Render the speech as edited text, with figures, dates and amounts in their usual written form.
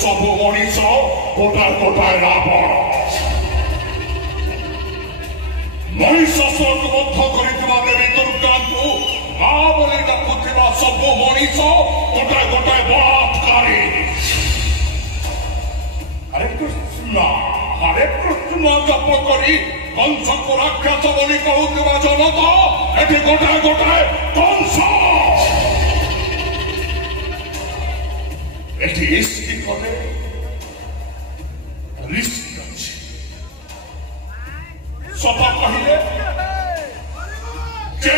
ସବୁ ମଣିଷ ଗୋଟାଏ ଗୋଟାଏ ରାବଣ ମହିଷାସୁରକୁ ବଦ୍ଧ କରିଥିବା ଦେବୀ ଦୁର୍ଗାଙ୍କୁ ମା ବୋଲି ଡାକୁଥିବା ସବୁ ମଣିଷ ଗୋଟାଏ ଗୋଟାଏ ବଳାତ୍କାରୀ ହରେ କୃଷ୍ଣ ଜପ କରି କଂସକୁ ରାକ୍ଷସ ବୋଲି କହୁଥିବା ଜନତା ଏଠି ଗୋଟାଏ ଗୋଟାଏ କଂସ এটি ইস্কি করে রিস্ক আছে সভা কহিলে যে